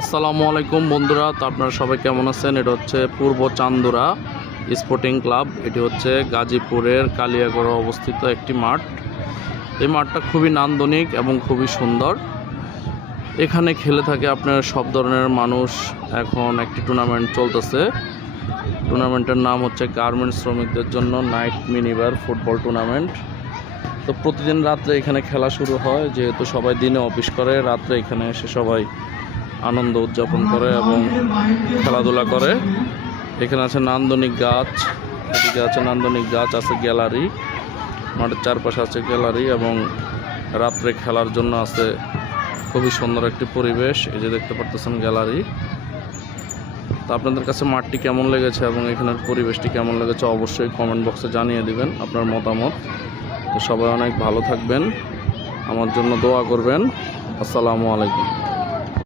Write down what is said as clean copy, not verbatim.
আসসালামু আলাইকুম বন্ধুরা, তো আপনারা সবাই কেমন আছেন? এটা হচ্ছে পূর্ব চান্দুরা স্পোর্টিং ক্লাব। এটি হচ্ছে গাজীপুরের কালিয়াগড়ে অবস্থিত একটি মাঠ। এই মাঠটা খুবই নান্দনিক এবং খুবই সুন্দর। এখানে খেলে থাকে আপনার সব ধরনের মানুষ। এখন একটি টুর্নামেন্ট চলতেছে। টুর্নামেন্টের নাম হচ্ছে গার্মেন্টস শ্রমিকদের জন্য নাইট মিনিবার ফুটবল টুর্নামেন্ট। তো প্রতিদিন রাত্রে এখানে খেলা শুরু হয়, যেহেতু সবাই দিনে অফিস করে, রাত্রে এখানে এসে সবাই আনন্দ উদযাপন করে এবং খেলাধুলা করে। এখানে আছে নান্দনিক গাছ, এদিকে আছে নান্দনিক গাছ, আছে গ্যালারি, মাঠের চারপাশে আছে গ্যালারি এবং রাত্রে খেলার জন্য আছে খুবই সুন্দর একটি পরিবেশ। এই যে দেখতে পারতেছেন গ্যালারি। তো আপনাদের কাছে মাঠটি কেমন লেগেছে এবং এখানের পরিবেশটি কেমন লেগেছে অবশ্যই কমেন্ট বক্সে জানিয়ে দিবেন আপনার মতামত। তো সবাই অনেক ভালো থাকবেন, আমার জন্য দোয়া করবেন। আসসালামু আলাইকুম।